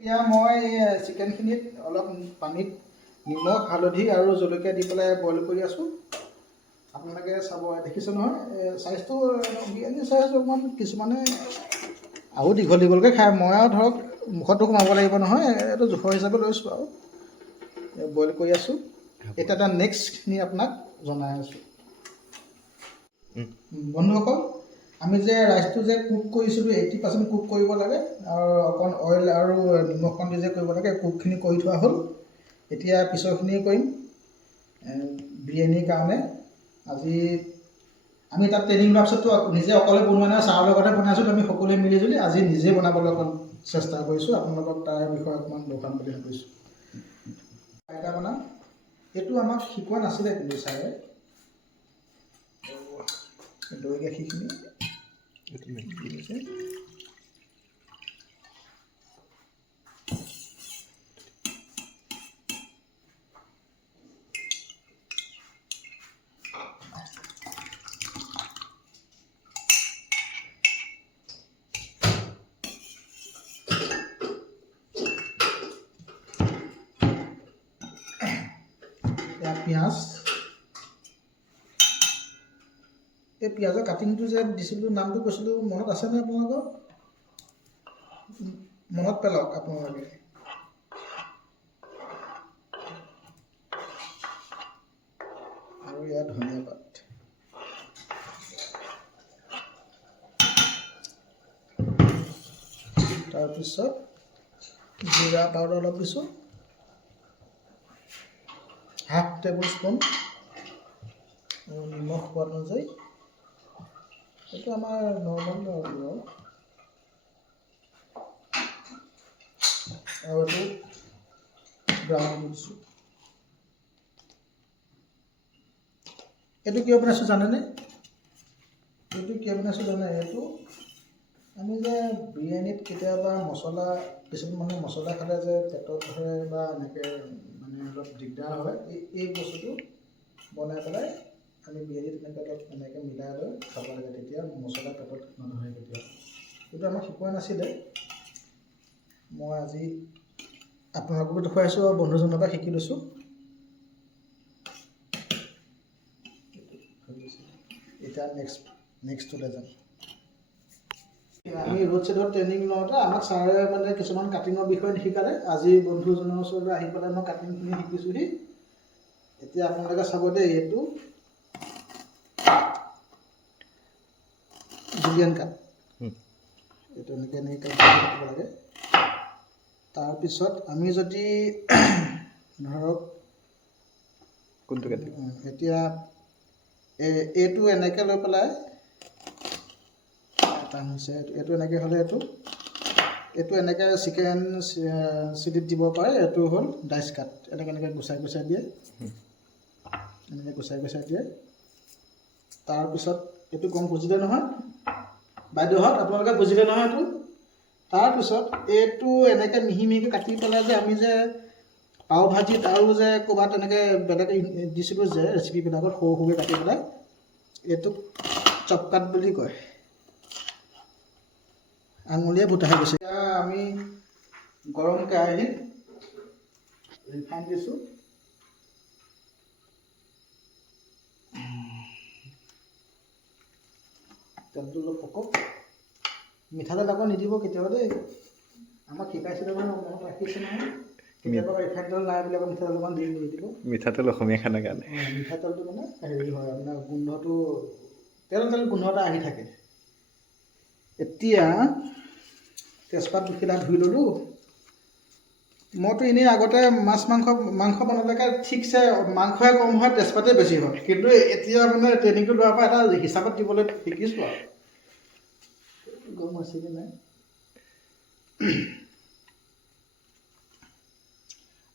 এতিয়া মই চিকেনখিনিত অলপ পানীত নিমখ হালধি আৰু জলকীয়া দি পেলাই বইল কৰি আছোঁ। আপোনালোকে চাব, দেখিছে নহয় চাইজটো বিৰিয়ানী চাইজ অকণমান, কিছুমানে আৰু দীঘল দীঘলকৈ খায়। মই আৰু ধৰক মুখতো সোমাব লাগিব নহয়, এইটো জোখৰ হিচাপে লৈছোঁ আৰু বইল কৰি আছোঁ। এতিয়া তাৰ নেক্সটখিনি আপোনাক জনাই আছোঁ। বন্ধুসকল, আমি যে ৰাইচটো যে কুক কৰিছিলোঁ 80% কুক কৰিব লাগে, আৰু অকণ অইল আৰু নিমখ দি যে কৰিব লাগে, কুকখিনি কৰি থোৱা হ'ল। এতিয়া পিছৰখিনি কৰিম বিৰিয়ানীৰ কাৰণে। আজি আমি তাত ট্ৰেইনিং লোৱাৰ পিছততো নিজে অকলে বনোৱা নাই, ছাৰৰ লগতে বনাইছোঁ। আমি সকলোৱে মিলিজুলি আজি নিজে বনাবলৈ অকণ চেষ্টা কৰিছোঁ। আপোনালোকক তাৰ বিষয়ে অকণমান দোকান বুলি ভাবিছোঁ। এটা বনাম, এইটো আমাক শিকোৱা নাছিলে কিন্তু ছাৰে। দৈ গাখীৰখিনি পিঁয়াজ, এই পিঁয়াজৰ কাটিংটো যে দিছিলোঁ, নামটো কৈছিলোঁ, মনত আছেনে আপোনালোকৰ? মনত পেলাওক আপোনালোকে। আৰু ইয়াত ধনিয়া পাত, তাৰপিছত জিৰা পাউডাৰ অলপ দিছোঁ, ½ টেবুল স্পুন, আৰু নিমখ সোৱাদ অনুযায়ী। এইটো আমাৰ নৰ্মেল আৰু এইটো ব্ৰাউন দিছোঁ। এইটো কিয় বনাইছোঁ জানেনে? এইটো আমি যে বিৰিয়ানীত কেতিয়াবা মছলা, কিছুমান মানুহে মছলা খালে যে পেটত ধৰে বা এনেকৈ মানে অলপ দিগদাৰ হয়, এই বস্তুটো বনাই পেলাই আমি বিৰিয়ানীত এনেকৈ মিলাই লৈ খাব লাগে, তেতিয়া মছলা পেটত নধৰে কেতিয়াও। এইটো আমাক শিকোৱা নাছিলে, মই আজি আপোনালোককো দেখুৱাইছোঁ আৰু বন্ধুজনৰ পৰা শিকি লৈছোঁ। এতিয়া নেক্সটলৈ যাম। আমি ৰোড ছাইডত ট্ৰেইনিং লওঁতে আমাক ছাৰে মানে কিছুমান কাটিঙৰ বিষয়ে নিশিকালে। আজি বন্ধুজনৰ ওচৰলৈ আহি পেলাই মই কাটিংখিনি শিকিছোঁহি। এতিয়া আপোনালোকে চাব দেই, এইটো জুলিয়ান কাট, এইটো এনেকৈ কাটিব লাগে। তাৰপিছত আমি যদি ধৰক কোনটো কাটিম, এতিয়া এইটো এনেকৈ লৈ পেলাই টান হৈছে, এইটো এনেকৈ হ'লে এইটো এনেকৈ চিকেন চিলিত দিব পাৰে। এইটো হ'ল ডাইচ কাট, এনেকৈ গুচাই দিয়ে, তাৰপিছত এইটো গম বুজিলে নহয় বাইদেউহঁত, আপোনালোকে বুজিলে নহয় এইটো? তাৰপিছত এইটো এনেকৈ মিহি মিহিকৈ কাটি পেলাই যে আমি যে পাও ভাজিত আৰু যে ক'ৰবাত এনেকৈ বেলেগ দিছিলোঁ যে ৰেচিপিবিলাকত সৰু সৰুকৈ কাটি পেলাই, এইটোক চপ কাট বুলি কয়। আঙুলিয়ে ভুটা হৈ গৈছে। এতিয়া আমি গৰম কেৰাহীত ৰিফাইন দিছোঁ। তেলটো অলপ পকক। মিঠাতেল আকৌ নিদিব কেতিয়াবা দেই, আমাক শিকাইছিলে মানে মনত ৰাখিছে নহয়। কেতিয়াবা ৰিফাইন তেল নাই বুলি আকৌ মিঠাতেল অকণমান দি নিদিব। মিঠাতেল অসমীয়া খানাৰ কাৰণে মিঠাতেলটো মানে হেৰি হয়, আপোনাৰ গোন্ধটো তেল গোন্ধ এটা আহি থাকে। এতিয়া তেজপাত দুখিলা ধুই ল'লোঁ। মইতো এনেই আগতে মাংস বনালেকে ঠিকছে মাংসই কম হয়, তেজপাতেই বেছি হয়। কিন্তু এতিয়া মানে ট্ৰেইনিংটো লোৱাৰ পৰা এটা হিচাপত দিবলৈ শিকিছোঁ আৰু গম হৈছে কি নাই।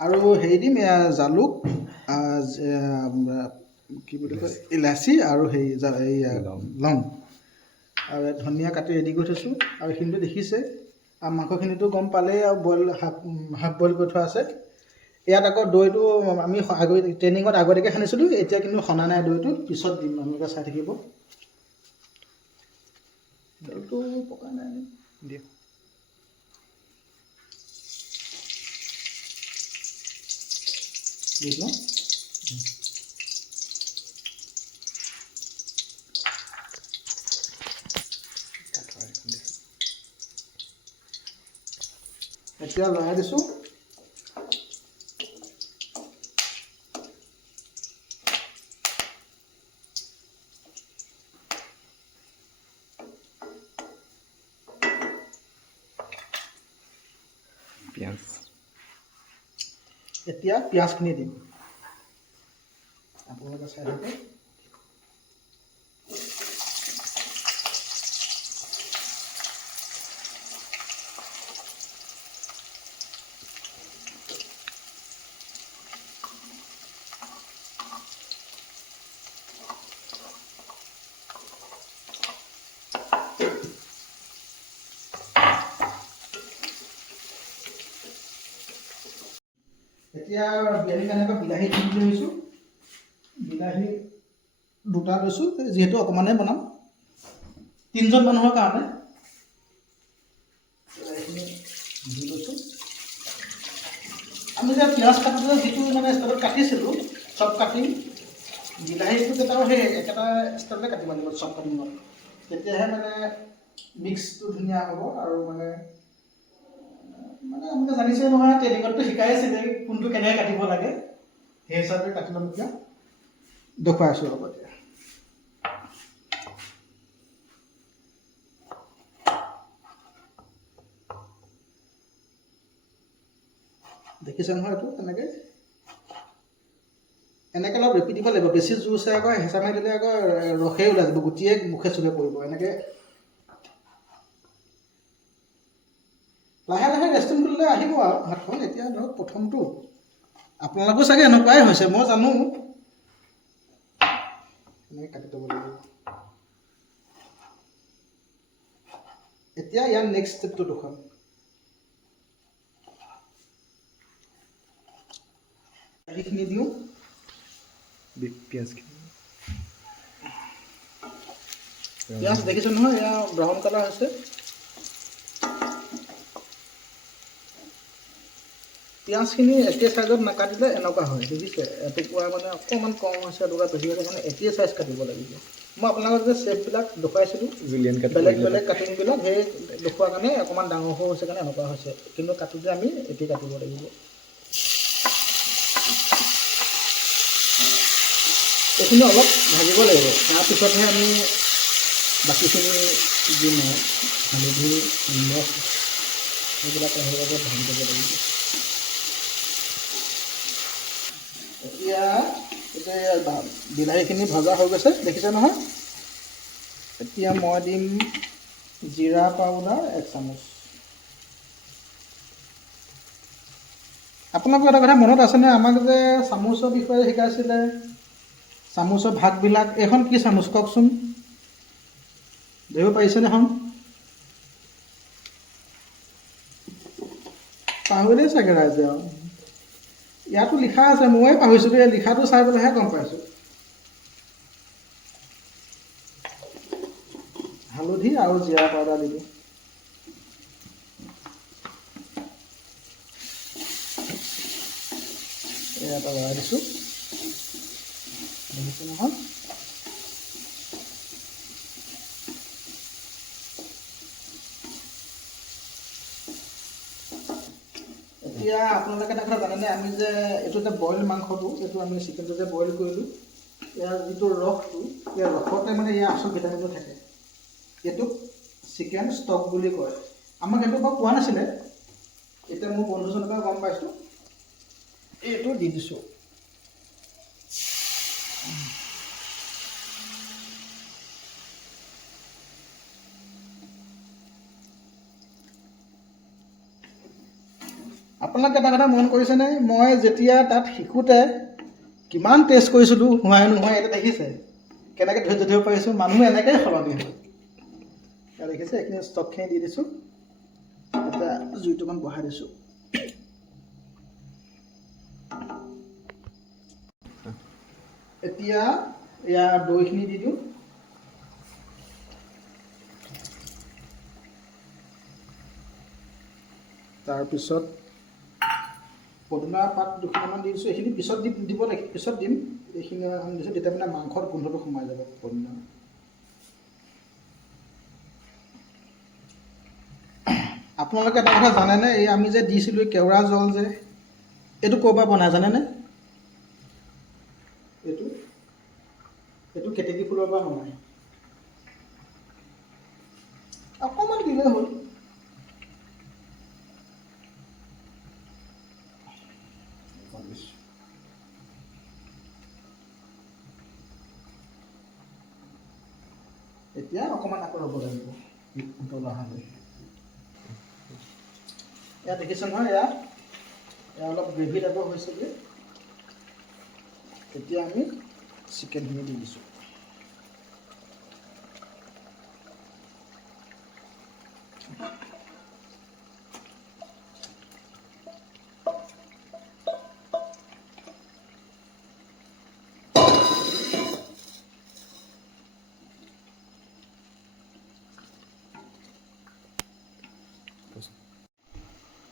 আৰু হেৰি দিম, জালুক, কি বুলি কয়, ইলাচি আৰু লং, আৰু ধনিয়া কাটি ৰেডি কৰি থৈছোঁ। আৰু এইখিনিতো দেখিছে, আৰু মাংসখিনিতো গম পালেই, আৰু হাফ বইল কৰি থোৱা আছে। ইয়াত আকৌ দৈটো আমি ট্ৰেইনিঙত আগতীয়াকৈ সানিছিলোঁ, এতিয়া কিন্তু সনা নাই দৈটো, পিছত দিম, আপোনালোকে চাই থাকিব। দৈটো পকা নাই দিয়ক। দিছোঁ এতিয়া লৰাই দিছোঁ। পিঁয়াজ এতিয়া পিঁয়াজখিনি দিম, আপোনালোকে চাই থাকে। এতিয়া বিৰিয়ানীৰ কাৰণে বিলাহী দি লৈছোঁ। বিলাহী 2টা লৈছোঁ, যিহেতু অকণমানেই বনাম, 3জন মানুহৰ কাৰণে। বিলাহীখিনি দি লৈছোঁ। আমি যে পিঁয়াজ কাটোতে যিটো মানে ষ্টাইলত কাটিছিলোঁ, চব কাটিম। বিলাহীটো কেতিয়াও সেই একেটা ষ্টাইলতে কাটিব লাগিব, চব কাটিম। তেতিয়াহে মানে মিক্সটো ধুনীয়া হ'ব। আৰু মানে আপোনালোকে জানিছে নহয়, ট্ৰেইনিঙততো শিকাই আছিলে কোনটো কেনেকৈ কাটিব লাগে, সেই হিচাপে কাটি ল'ম। এতিয়া দেখুৱাই আছোঁ ৰ'ব। এতিয়া দেখিছে নহয়, এইটো এনেকৈ অলপ ৰেপি দিব লাগিব। বেছি জোৰছে আকৌ হেঁচা মাৰি দিলে আকৌ ৰসেই ওলাই যাব, গুটিয়ে মুখে চুখে পৰিব। এনেকৈ লাহে লাহে ৰেষ্টুৰেণ্ট খুলিলে আহিব আৰু হাতখন। এতিয়া ধৰক প্ৰথমটো আপোনালোকো চাগে এনেকুৱাই হৈছে, মই জানো। এনেকৈ কাটি ল'ব লাগিব। এতিয়া ইয়াৰ নেক্সট ষ্টেপটো দেখুৱাম। দালিখিনি দিওঁ, পিঁয়াজখিনি। পিঁয়াজ দেখিছে নহয়, এয়া ব্ৰাউন কালাৰ হৈছে। পিঁয়াজখিনি একে চাইজত নাকাটিলে এনেকুৱা হয়, দেখিছে? এটুকুৰা মানে অকণমান কম হৈছে, এটুকুৰা বেছি হৈছে। কাৰণে একেই চাইজ কাটিব লাগিব। মই আপোনালোকক যে শ্বেপবিলাক দেখুৱাইছিলোঁ, বেলেগ বেলেগ কাটিংবিলাক, সেই দেখুওৱাৰ কাৰণে অকণমান ডাঙৰ সৰু হৈছে কাৰণে এনেকুৱা হৈছে। কিন্তু কাটোতে আমি একেই কাটিব লাগিব। এইখিনি অলপ ভাজিব লাগিব, তাৰপিছতহে আমি বাকীখিনি দিম। হালধি, নিমখ এইবিলাক লাহে লাহে ভাজি দিব লাগিব। এতিয়া বিলাহীখিনি ভজা হৈ গৈছে, দেখিছে নহয়? এতিয়া মই দিম জিৰা পাউডাৰ 1 চামুচ। আপোনালোকৰ এটা কথা মনত আছেনে? আমাক যে চামুচৰ বিষয়ে শিকাইছিলে, চামুচৰ ভাগবিলাক। এইখন কি চামুচ কওকচোন? ধৰিব পাৰিছেনে এখন? পাহৰিলেই চাগে ৰাইজে আৰু। ইয়াতো লিখা আছে, ময়ে পাহৰিছোঁ। এই লিখাটো চাই পেলাইহে গম পাইছোঁ। হালধি আৰু জিৰা পাউডাৰ দিলোঁ। এটা লৰাই দিছোঁ, দেখিছে নহয়? এতিয়া আপোনালোকে এটা কথা জানেনে? আমি যে এইটো যে বইল মাংসটো, এইটো আমি চিকেনটো যে বইল কৰিলোঁ, ইয়াৰ যিটো ৰসটো, এই ৰসতে মানে ইয়াৰ আচল ভিটামিনটো থাকে। এইটোক চিকেন ষ্টক বুলি কয়। আমাক এইটো বাৰু কোৱা নাছিলে, এতিয়া মোৰ বন্ধুজনৰ পৰা গম পাইছোঁ। এইটো দি দিছোঁ। আপোনালোকে এটা কথা মন কৰিছেনে? মই যেতিয়া তাত শিকোঁতে কিমান টেষ্ট কৰিছিলোঁ, হোৱাই নোহোৱাই। এটা দেখিছে কেনেকৈ ধৈৰ্য ধৰিব পাৰিছোঁ? মানুহ এনেকৈয়ে সলনি হয়। এতিয়া দেখিছে, এইখিনি ষ্টকখিনি দি দিছোঁ। এতিয়া জুইটোমান বঢ়াই দিছোঁ। এতিয়া ইয়াৰ দৈখিনি দি দিওঁ। তাৰপিছত পদুনা পাত 2খিনিমান দি দিছোঁ। এইখিনি পিছত দিব লাগিব, পিছত দিম। এইখিনি আমি দিছোঁ, তেতিয়া মানে মাংসত গোন্ধটো সোমাই যাব পদুনা। আপোনালোকে এটা কথা জানেনে, এই আমি যে দিছিলোঁ কেওৰা জল যে, এইটো ক'ৰ পৰা বনাই জানেনে? এইটো কেতেকী ফুলৰ পৰা বনায়। অকণমান দিলেই হ'ল। এতিয়া অকণমান আকৌ ৰ'ব লাগিব উতল অহালৈ। এয়া দেখিছে নহয়, এয়া অলপ গ্ৰেভি টাইপৰ হৈছেগৈ। এতিয়া আমি চিকেনখিনি দি দিছোঁ।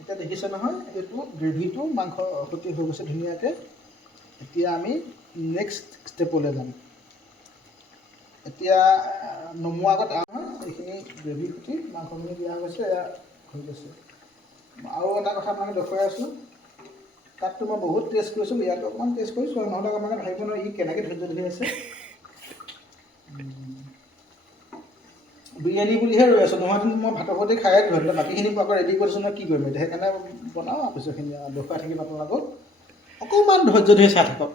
এতিয়া দেখিছে নহয়, এইটো গ্ৰেভিটো মাংস সৈতে হৈ গৈছে ধুনীয়াকৈ। এতিয়া আমি নেক্সট ষ্টেপলৈ যাম। এতিয়া নমোৱাৰ আগত এইখিনি গ্ৰেভি সৈতে মাংসখিনি দিয়া গৈছে, এয়া হৈ গৈছে। আৰু এটা কথা মানে দেখুৱাই আছোঁ, তাততো মই বহুত টেষ্ট কৰিছোঁ, ইয়াতো অকণমান টেষ্ট কৰিছোঁ, নহ'লে মানে ভাবিব নহয় ই কেনেকৈ ধৈৰ্য ধৰি আছে। বিৰিয়ানী বুলিহে ৰৈ আছোঁ, নহয় মই ভাতৰ সৈতে খায়ে ধৰিলোঁ। বাকীখিনি আকৌ ৰেডি কৰিছোঁ নহয়, কি কৰিম এতিয়া। সেইকাৰণে বনাওঁ আৰু পিছৰখিনি দেখুৱাই থাকিম আপোনালোকক। অকণমান ধৈৰ্য ধৰি চাই থাকক।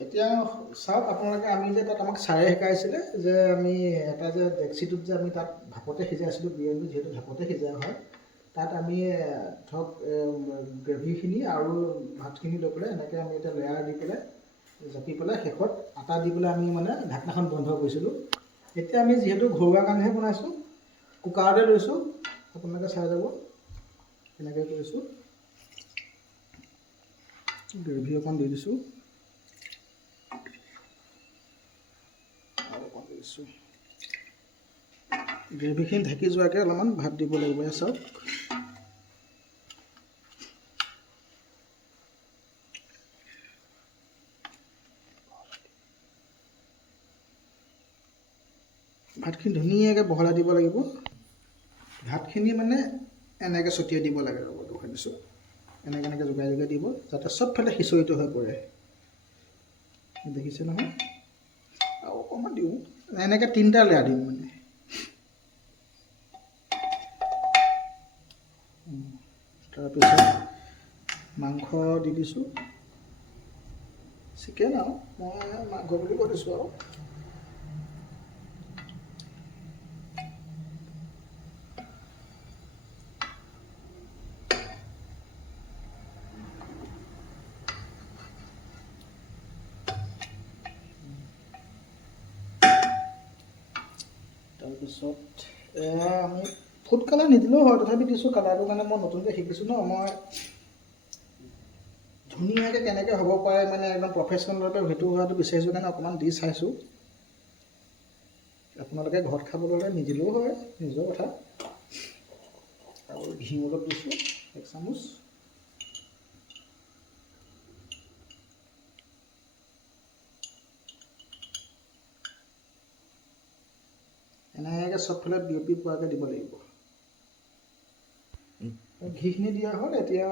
এতিয়া চাওক আপোনালোকে, আমি যে তাত আমাক ছাৰে শিকাইছিলে যে আমি এটা যে ডেক্সিটোত যে আমি তাত ভাপতে সিজাইছিলোঁ বিৰিয়ানীটো, যিহেতু ভাপতে সিজা হয়, তাত আমি ধৰক গ্ৰেভিখিনি আৰু ভাতখিনি লৈ পেলাই এনেকৈ আমি এতিয়া লেয়াৰ দি পেলাই জাপি পেলাই শেষত আটা দি পেলাই আমি মানে ঢাকনাখন বন্ধ কৰিছিলোঁ। এতিয়া আমি যিহেতু ঘৰুৱা কাৰণেহে বনাইছোঁ, কুকাৰতে লৈছোঁ, আপোনালোকে চাই যাব এনেকৈ কৰিছোঁ। গ্ৰেভি অকণ দি দিছোঁ, গ্ৰেভিখিনি ঢাকি যোৱাকৈ অলপমান ভাত দিব লাগিব। চাওক ভাতখিনি ধুনীয়াকৈ বহলাই দিব লাগিব। ভাতখিনি মানে এনেকৈ ছটিয়াই দিব লাগে, ৰ'ব দেখুৱাই দিছোঁ। এনেকৈ জোগাই জোগাই দিব, যাতে চবফালে সিঁচৰিত হৈ পৰে। দেখিছে নহয়, আৰু অকণমান দিওঁ, এনেকৈ 3টা লেয়াৰ দিম মানে। তাৰপিছত মাংস দি দিছোঁ, চিকেন আৰু মই মাংস বুলি কৈ দিছোঁ আৰু। তাৰপিছত আমি ফুড কালাৰ নিদিলেও হয়, তথাপি দিছোঁ। কালাৰটোৰ কাৰণে মই নতুনকৈ শিকিছোঁ ন, মই ধুনীয়াকৈ কেনেকৈ হ'ব পাৰে মানে একদম প্ৰফেচনেলভাৱে সেইটো হোৱাটো বিচাৰিছোঁ কাৰণে অকণমান দি চাইছোঁ। আপোনালোকে ঘৰত খাবলৈ হ'লে নিদিলেও হয়, নিজৰ কথা। আৰু ঘিউ অলপ দিছোঁ, 1 চামুচ। এনেকৈ চবফালে বিয়পি পোৱাকৈ দিব লাগিব। ঘিখিনি দিয়া হ'ল। এতিয়া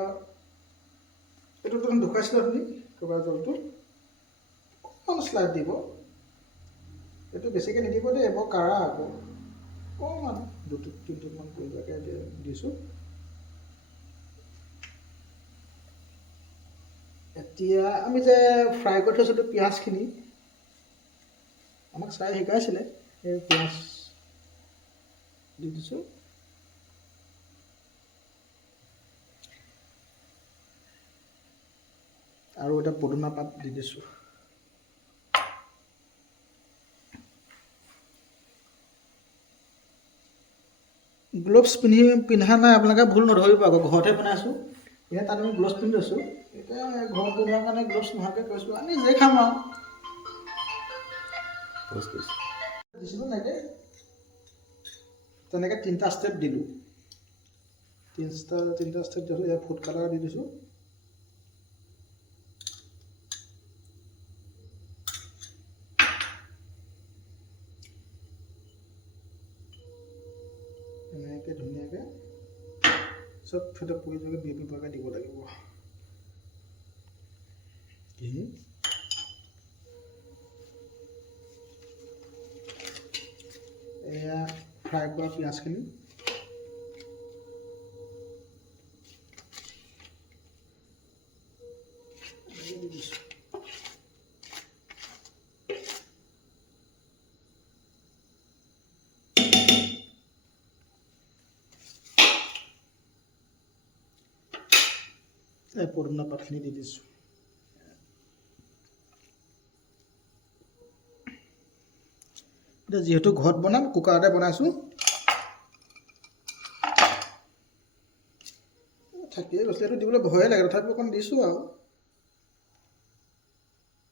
এইটো দেখুৱাইছিলোঁ আপুনি কেওৰা জলটো অকণমান শ্লাইড দিব। এইটো বেছিকৈ নিদিব দেই, বৰ কাঢ়া আকৌ। অকণমান 2-3 টোপমান পৰিবাকৈ দিছোঁ। এতিয়া আমি যে ফ্ৰাই কৰি থৈছিলোঁ পিঁয়াজখিনি, আমাক চাই শিকাইছিলে, সেই পিঁয়াজ দি দিছোঁ। আৰু এটা পদুনা পাত দি দিছোঁ। গ্ল'ভছ পিন্ধা নাই, আপোনালোকে ভুল নধৰিব আকৌ, ঘৰতে বনাইছোঁ। এতিয়া তাত আমি গ্ল'ভছ পিন্ধি লৈছোঁ। এতিয়া ঘৰত বনোৱাৰ কাৰণে গ্লভছ নোহোৱাকৈ কৈছোঁ আমি যে খাম আৰু দিছিলোঁ নাইকে তেনেকৈ 3টা ষ্টেপ দিলোঁ 3টা ষ্টেপ দিছোঁ ইয়াত ফুড কালাৰ দি দিছোঁ এনেকৈ ধুনীয়াকৈ চব ফেটত পৰি যোৱাকৈ বিয়পি পৰাকৈ দিব লাগিব এয়া ফ্ৰাই কৰা পিঁয়াজখিনি এই পদিনা পাতখিনি দি দিছোঁ এতিয়া যিহেতু ঘৰত বনাম কুকাৰতে বনাইছোঁ থাকিয়ে গৈছে এইটো দিবলৈ ভয়ে লাগে তথাপিও অকণ দিছোঁ আৰু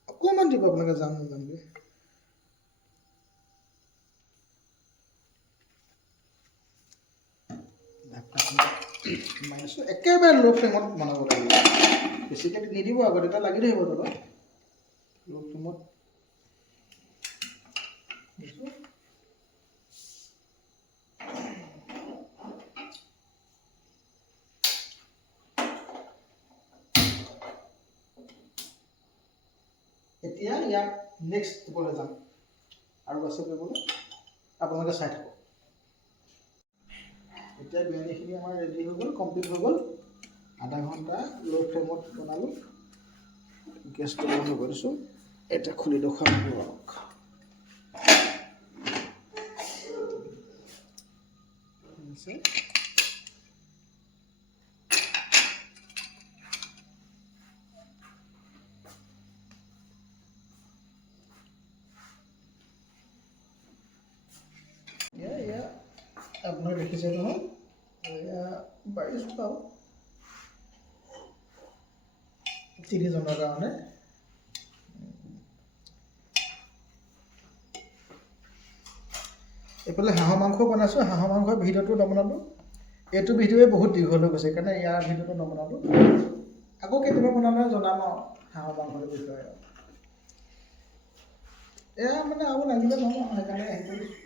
অকণমান দিব আপোনালোকে যাম নাজানকৈ মাৰিছোঁ একেবাৰে ল' ফ্লেমত বনাব লাগিব বেছিকৈ নিদিব আগত এটা লাগি থাকিব তলত ল' ফ্লেমত দিছোঁ এতিয়া ইয়াক নেক্সট ষ্টেপলৈ যাম আৰু আছে কৰিবলৈ আপোনালোকে চাই থাকক এতিয়া বিৰিয়ানীখিনি আমাৰ ৰেডি হৈ গ'ল কমপ্লিট হৈ গ'ল আধা ঘণ্টা ল' ফ্লেমত বনালোঁ গেছটো বন্ধ কৰিছোঁ এতিয়া খুলি দেখুৱাম আপোনালোকক এয়া আপোনাৰ দেখিছে নহয় এয়া বাঢ়িছোঁ আৰু 3 জনৰ কাৰণে এইফালে হাঁহৰ মাংস বনাইছোঁ হাঁহৰ মাংসৰ ভিডিঅ'টো নবনালোঁ এইটো ভিডিঅ'ই বহুত দীঘল হৈ গৈছে সেইকাৰণে ইয়াৰ ভিডিঅ'টো নবনালোঁ আকৌ কেতিয়াবা বনালে জনাম আৰু হাঁহৰ মাংসৰ বিষয়ে এয়া মানে আৰু লাগিলে নহয় সেইকাৰণে হেৰি কৰিছোঁ